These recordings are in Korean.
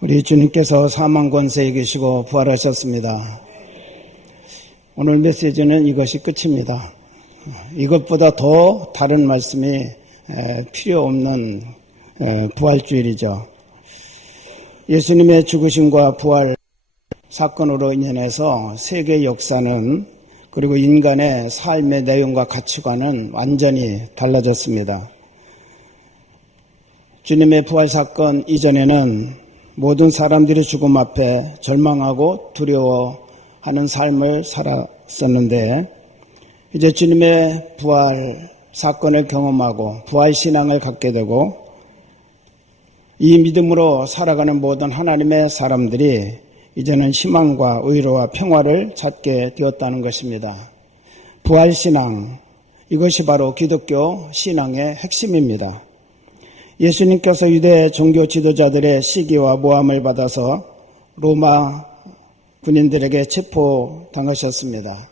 우리 주님께서 사망 권세에 계시고 부활하셨습니다. 오늘 메시지는 이것이 끝입니다. 이것보다 더 다른 말씀이 필요 없는 부활주일이죠. 예수님의 죽으심과 부활 사건으로 인해서 세계 역사는, 그리고 인간의 삶의 내용과 가치관은 완전히 달라졌습니다. 주님의 부활 사건 이전에는 모든 사람들이 죽음 앞에 절망하고 두려워하는 삶을 살았었는데, 이제 주님의 부활 사건을 경험하고 부활 신앙을 갖게 되고 이 믿음으로 살아가는 모든 하나님의 사람들이 이제는 희망과 의로와 평화를 찾게 되었다는 것입니다. 부활 신앙, 이것이 바로 기독교 신앙의 핵심입니다. 예수님께서 유대 종교 지도자들의 시기와 모함을 받아서 로마 군인들에게 체포당하셨습니다.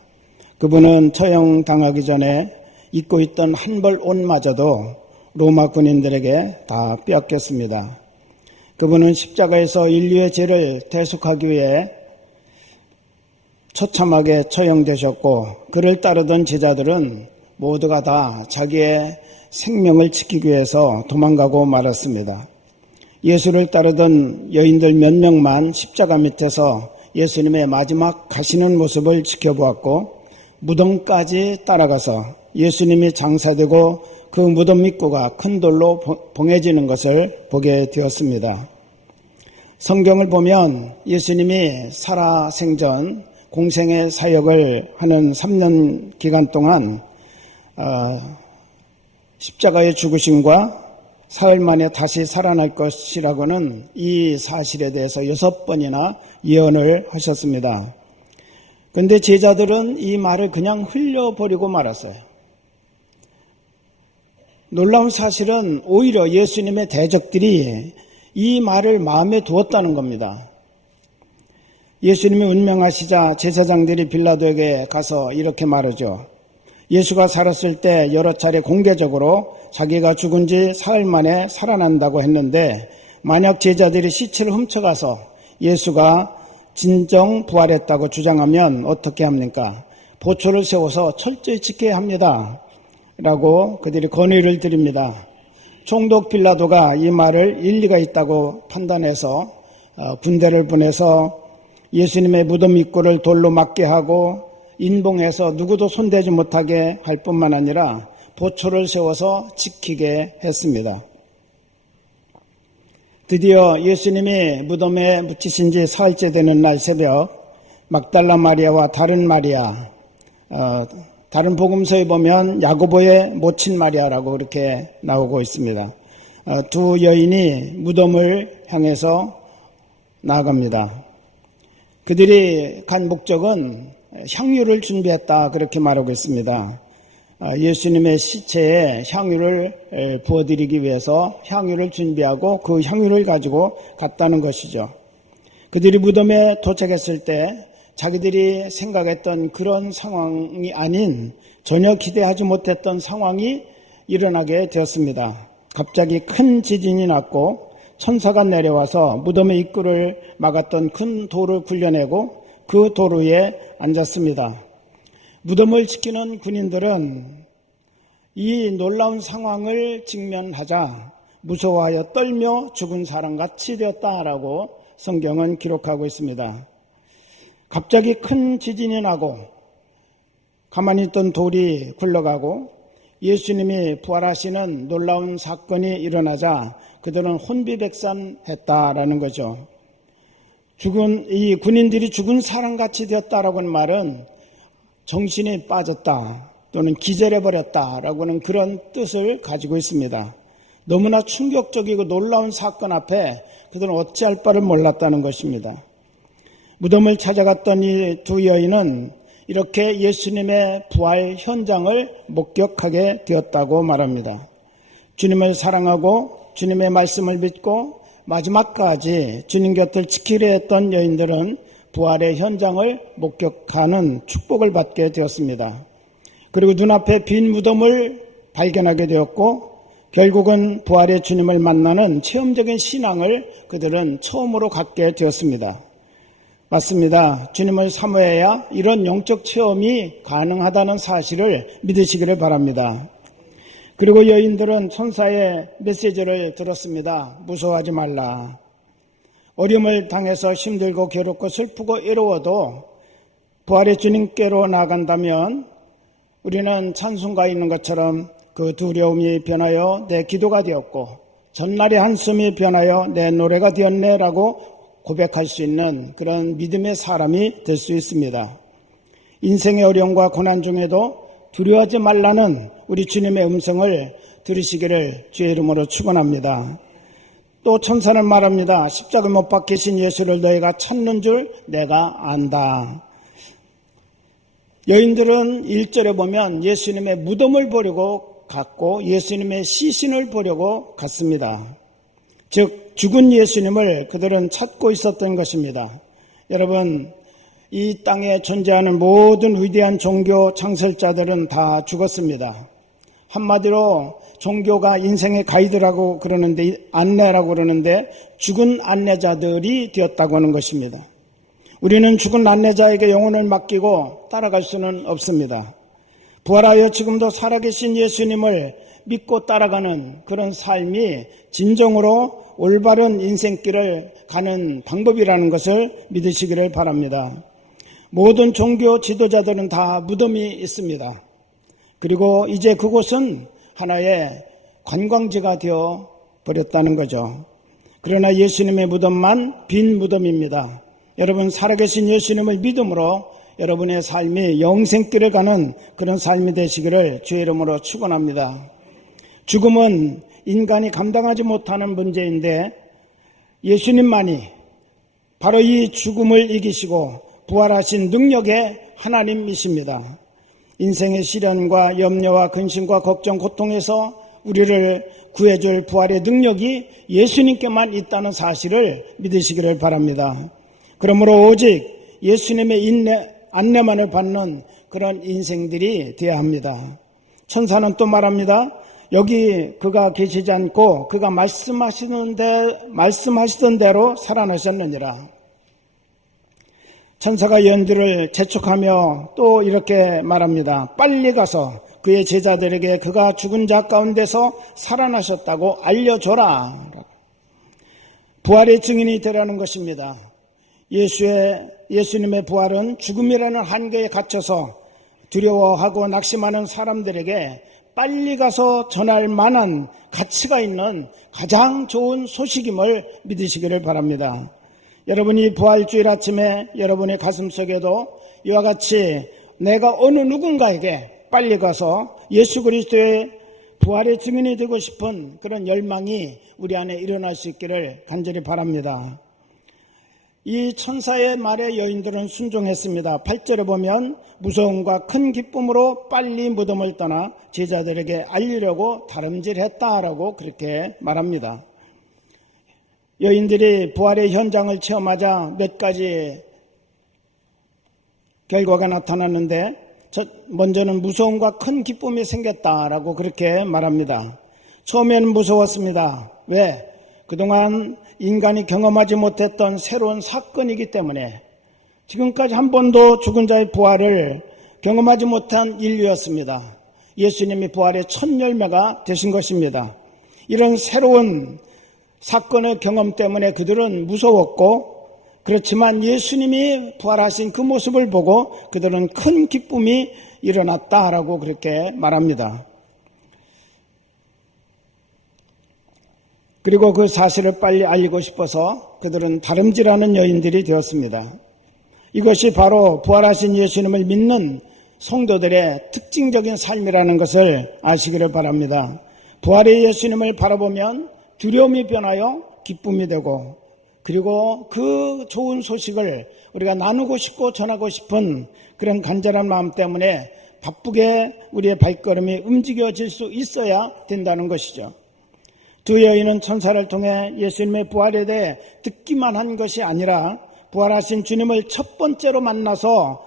그분은 처형당하기 전에 입고 있던 한 벌 옷마저도 로마 군인들에게 다 빼앗겼습니다. 그분은 십자가에서 인류의 죄를 대속하기 위해 처참하게 처형되셨고, 그를 따르던 제자들은 모두가 다 자기의 생명을 지키기 위해서 도망가고 말았습니다. 예수를 따르던 여인들 몇 명만 십자가 밑에서 예수님의 마지막 가시는 모습을 지켜보았고, 무덤까지 따라가서 예수님이 장사되고 그 무덤 입구가 큰 돌로 봉해지는 것을 보게 되었습니다. 성경을 보면 예수님이 살아생전 공생의 사역을 하는 3년 기간 동안 십자가의 죽으심과 사흘 만에 다시 살아날 것이라고는 이 사실에 대해서 6번이나 예언을 하셨습니다. 그런데 제자들은 이 말을 그냥 흘려버리고 말았어요. 놀라운 사실은 오히려 예수님의 대적들이 이 말을 마음에 두었다는 겁니다. 예수님이 운명하시자 제사장들이 빌라도에게 가서 이렇게 말하죠. 예수가 살았을 때 여러 차례 공개적으로 자기가 죽은 지 사흘 만에 살아난다고 했는데, 만약 제자들이 시체를 훔쳐가서 예수가 진정 부활했다고 주장하면 어떻게 합니까? 보초를 세워서 철저히 지켜야 합니다. 라고 그들이 건의를 드립니다. 총독 빌라도가 이 말을 일리가 있다고 판단해서 군대를 보내서 예수님의 무덤 입구를 돌로 막게 하고 인봉해서 누구도 손대지 못하게 할 뿐만 아니라 보초를 세워서 지키게 했습니다. 드디어 예수님이 무덤에 묻히신 지 사흘째 되는 날 새벽, 막달라 마리아와 다른 마리아, 다른 복음서에 보면 야고보의 모친 마리아라고 그렇게 나오고 있습니다. 두 여인이 무덤을 향해서 나아갑니다. 그들이 간 목적은 향유를 준비했다, 그렇게 말하고 있습니다. 예수님의 시체에 향유를 부어드리기 위해서 향유를 준비하고 그 향유를 가지고 갔다는 것이죠. 그들이 무덤에 도착했을 때 자기들이 생각했던 그런 상황이 아닌, 전혀 기대하지 못했던 상황이 일어나게 되었습니다. 갑자기 큰 지진이 났고 천사가 내려와서 무덤의 입구를 막았던 큰 돌을 굴려내고 그 돌 위에 앉았습니다. 무덤을 지키는 군인들은 이 놀라운 상황을 직면하자 무서워하여 떨며 죽은 사람같이 되었다라고 성경은 기록하고 있습니다. 갑자기 큰 지진이 나고 가만히 있던 돌이 굴러가고 예수님이 부활하시는 놀라운 사건이 일어나자 그들은 혼비백산했다라는 거죠. 이 군인들이 죽은 사람같이 되었다라고는 말은 정신이 빠졌다 또는 기절해버렸다라고는 그런 뜻을 가지고 있습니다. 너무나 충격적이고 놀라운 사건 앞에 그들은 어찌할 바를 몰랐다는 것입니다. 무덤을 찾아갔던 이 두 여인은 이렇게 예수님의 부활 현장을 목격하게 되었다고 말합니다. 주님을 사랑하고 주님의 말씀을 믿고 마지막까지 주님 곁을 지키려 했던 여인들은 부활의 현장을 목격하는 축복을 받게 되었습니다. 그리고 눈앞에 빈 무덤을 발견하게 되었고 결국은 부활의 주님을 만나는 체험적인 신앙을 그들은 처음으로 갖게 되었습니다. 맞습니다. 주님을 사모해야 이런 영적 체험이 가능하다는 사실을 믿으시기를 바랍니다. 그리고 여인들은 천사의 메시지를 들었습니다. 무서워하지 말라. 어려움을 당해서 힘들고 괴롭고 슬프고 외로워도 부활의 주님께로 나아간다면 우리는 찬송가에 있는 것처럼 그 두려움이 변하여 내 기도가 되었고 전날의 한숨이 변하여 내 노래가 되었네라고 고백할 수 있는 그런 믿음의 사람이 될 수 있습니다. 인생의 어려움과 고난 중에도 두려워하지 말라는 우리 주님의 음성을 들으시기를 주의 이름으로 축원합니다. 또 천사는 말합니다. 십자가 못 박히신 예수를 너희가 찾는 줄 내가 안다. 여인들은 1절에 보면 예수님의 무덤을 보려고 갔고 예수님의 시신을 보려고 갔습니다. 즉 죽은 예수님을 그들은 찾고 있었던 것입니다. 여러분, 이 땅에 존재하는 모든 위대한 종교 창설자들은 다 죽었습니다. 한마디로 종교가 인생의 가이드라고 그러는데, 안내라고 그러는데 죽은 안내자들이 되었다고 하는 것입니다. 우리는 죽은 안내자에게 영혼을 맡기고 따라갈 수는 없습니다. 부활하여 지금도 살아계신 예수님을 믿고 따라가는 그런 삶이 진정으로 올바른 인생길을 가는 방법이라는 것을 믿으시기를 바랍니다. 모든 종교 지도자들은 다 무덤이 있습니다. 그리고 이제 그곳은 하나의 관광지가 되어 버렸다는 거죠. 그러나 예수님의 무덤만 빈 무덤입니다. 여러분, 살아계신 예수님을 믿음으로 여러분의 삶이 영생길을 가는 그런 삶이 되시기를 주의 이름으로 축원합니다. 죽음은 인간이 감당하지 못하는 문제인데 예수님만이 바로 이 죽음을 이기시고 부활하신 능력의 하나님이십니다. 인생의 시련과 염려와 근심과 걱정, 고통에서 우리를 구해줄 부활의 능력이 예수님께만 있다는 사실을 믿으시기를 바랍니다. 그러므로 오직 예수님의 안내만을 받는 그런 인생들이 되어야 합니다. 천사는 또 말합니다. 여기 그가 계시지 않고 그가 말씀하시던 대로 살아나셨느니라. 천사가 여인들을 재촉하며 또 이렇게 말합니다. 빨리 가서 그의 제자들에게 그가 죽은 자 가운데서 살아나셨다고 알려줘라. 부활의 증인이 되라는 것입니다. 예수님의 부활은 죽음이라는 한계에 갇혀서 두려워하고 낙심하는 사람들에게 빨리 가서 전할 만한 가치가 있는 가장 좋은 소식임을 믿으시기를 바랍니다. 여러분이 부활주일 아침에 여러분의 가슴속에도 이와 같이 내가 어느 누군가에게 빨리 가서 예수 그리스도의 부활의 증인이 되고 싶은 그런 열망이 우리 안에 일어날 수 있기를 간절히 바랍니다. 이 천사의 말에 여인들은 순종했습니다. 8절에 보면 무서움과 큰 기쁨으로 빨리 무덤을 떠나 제자들에게 알리려고 다름질했다라고 그렇게 말합니다. 여인들이 부활의 현장을 체험하자 몇 가지 결과가 나타났는데 먼저는 무서움과 큰 기쁨이 생겼다라고 그렇게 말합니다. 처음에는 무서웠습니다. 왜? 그동안 인간이 경험하지 못했던 새로운 사건이기 때문에 지금까지 한 번도 죽은 자의 부활을 경험하지 못한 인류였습니다. 예수님이 부활의 첫 열매가 되신 것입니다. 이런 새로운 사건의 경험 때문에 그들은 무서웠고 그렇지만 예수님이 부활하신 그 모습을 보고 그들은 큰 기쁨이 일어났다라고 그렇게 말합니다. 그리고 그 사실을 빨리 알리고 싶어서 그들은 다름질하는 여인들이 되었습니다. 이것이 바로 부활하신 예수님을 믿는 성도들의 특징적인 삶이라는 것을 아시기를 바랍니다. 부활의 예수님을 바라보면 두려움이 변하여 기쁨이 되고 그리고 그 좋은 소식을 우리가 나누고 싶고 전하고 싶은 그런 간절한 마음 때문에 바쁘게 우리의 발걸음이 움직여질 수 있어야 된다는 것이죠. 두 여인은 천사를 통해 예수님의 부활에 대해 듣기만 한 것이 아니라 부활하신 주님을 첫 번째로 만나서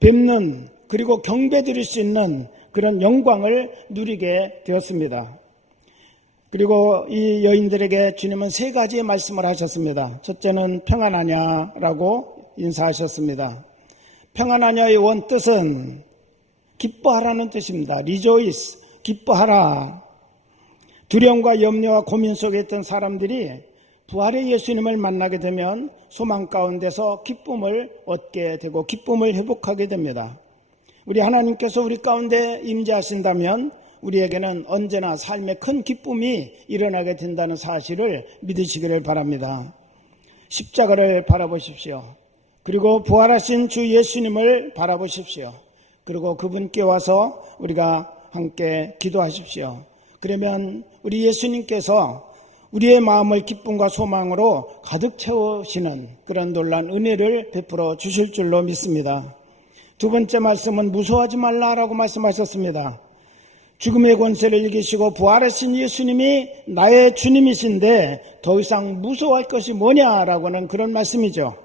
뵙는 그리고 경배드릴 수 있는 그런 영광을 누리게 되었습니다. 그리고 이 여인들에게 주님은 세 가지의 말씀을 하셨습니다. 첫째는 평안하냐라고 인사하셨습니다. 평안하냐의 원뜻은 기뻐하라는 뜻입니다. rejoice, 기뻐하라. 두려움과 염려와 고민 속에 있던 사람들이 부활의 예수님을 만나게 되면 소망 가운데서 기쁨을 얻게 되고 기쁨을 회복하게 됩니다. 우리 하나님께서 우리 가운데 임재하신다면 우리에게는 언제나 삶의 큰 기쁨이 일어나게 된다는 사실을 믿으시기를 바랍니다. 십자가를 바라보십시오. 그리고 부활하신 주 예수님을 바라보십시오. 그리고 그분께 와서 우리가 함께 기도하십시오. 그러면 우리 예수님께서 우리의 마음을 기쁨과 소망으로 가득 채우시는 그런 놀라운 은혜를 베풀어 주실 줄로 믿습니다. 두 번째 말씀은 무서워하지 말라라고 말씀하셨습니다. 죽음의 권세를 이기시고 부활하신 예수님이 나의 주님이신데 더 이상 무서워할 것이 뭐냐라고 하는 그런 말씀이죠.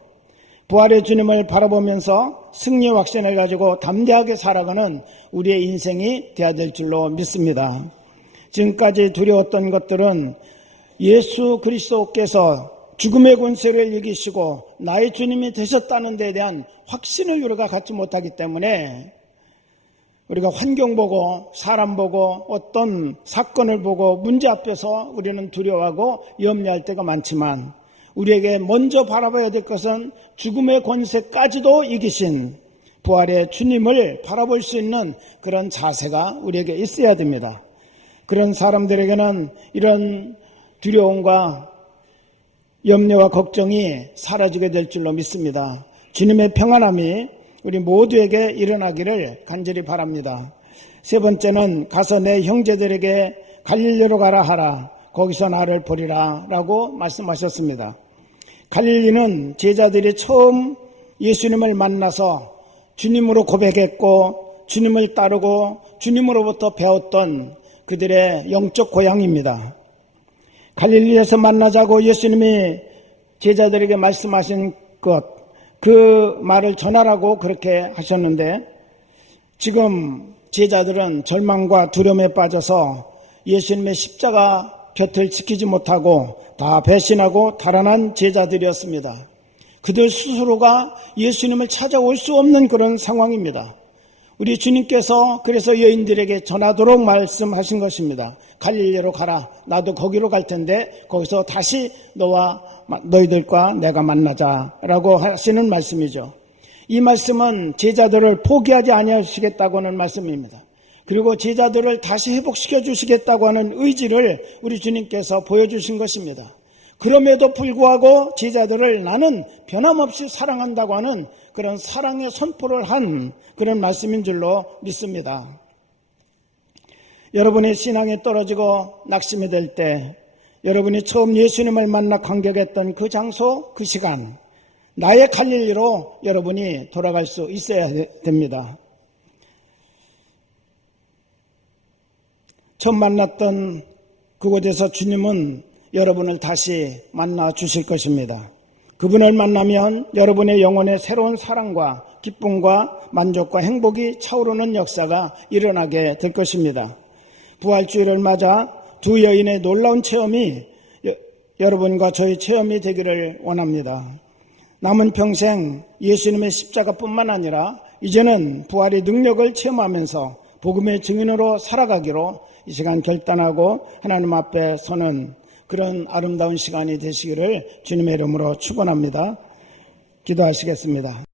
부활의 주님을 바라보면서 승리의 확신을 가지고 담대하게 살아가는 우리의 인생이 되어야 될 줄로 믿습니다. 지금까지 두려웠던 것들은 예수 그리스도께서 죽음의 권세를 이기시고 나의 주님이 되셨다는 데에 대한 확신을 우리가 갖지 못하기 때문에 우리가 환경 보고 사람 보고 어떤 사건을 보고 문제 앞에서 우리는 두려워하고 염려할 때가 많지만 우리에게 먼저 바라봐야 될 것은 죽음의 권세까지도 이기신 부활의 주님을 바라볼 수 있는 그런 자세가 우리에게 있어야 됩니다. 그런 사람들에게는 이런 두려움과 염려와 걱정이 사라지게 될 줄로 믿습니다. 주님의 평안함이 우리 모두에게 일어나기를 간절히 바랍니다. 세 번째는 가서 내 형제들에게 갈릴리로 가라 하라. 거기서 나를 보리라 라고 말씀하셨습니다. 갈릴리는 제자들이 처음 예수님을 만나서 주님으로 고백했고 주님을 따르고 주님으로부터 배웠던 그들의 영적 고향입니다. 갈릴리에서 만나자고 예수님이 제자들에게 말씀하신 것, 그 말을 전하라고 그렇게 하셨는데 지금 제자들은 절망과 두려움에 빠져서 예수님의 십자가 곁을 지키지 못하고 다 배신하고 달아난 제자들이었습니다. 그들 스스로가 예수님을 찾아올 수 없는 그런 상황입니다. 우리 주님께서 그래서 여인들에게 전하도록 말씀하신 것입니다. 갈릴리로 가라. 나도 거기로 갈 텐데 거기서 다시 너희들과 내가 만나자라고 하시는 말씀이죠. 이 말씀은 제자들을 포기하지 아니하시겠다고 하는 말씀입니다. 그리고 제자들을 다시 회복시켜 주시겠다고 하는 의지를 우리 주님께서 보여주신 것입니다. 그럼에도 불구하고 제자들을 나는 변함없이 사랑한다고 하는 그런 사랑의 선포를 한 그런 말씀인 줄로 믿습니다. 여러분의 신앙이 떨어지고 낙심이 될 때, 여러분이 처음 예수님을 만나 감격했던 그 장소, 그 시간, 나의 갈릴리로 여러분이 돌아갈 수 있어야 됩니다. 처음 만났던 그곳에서 주님은 여러분을 다시 만나 주실 것입니다. 그분을 만나면 여러분의 영혼에 새로운 사랑과 기쁨과 만족과 행복이 차오르는 역사가 일어나게 될 것입니다. 부활주일을 맞아 두 여인의 놀라운 체험이 여러분과 저희 체험이 되기를 원합니다. 남은 평생 예수님의 십자가뿐만 아니라 이제는 부활의 능력을 체험하면서 복음의 증인으로 살아가기로 이 시간 결단하고 하나님 앞에 서는 그런 아름다운 시간이 되시기를 주님의 이름으로 축원합니다. 기도하시겠습니다.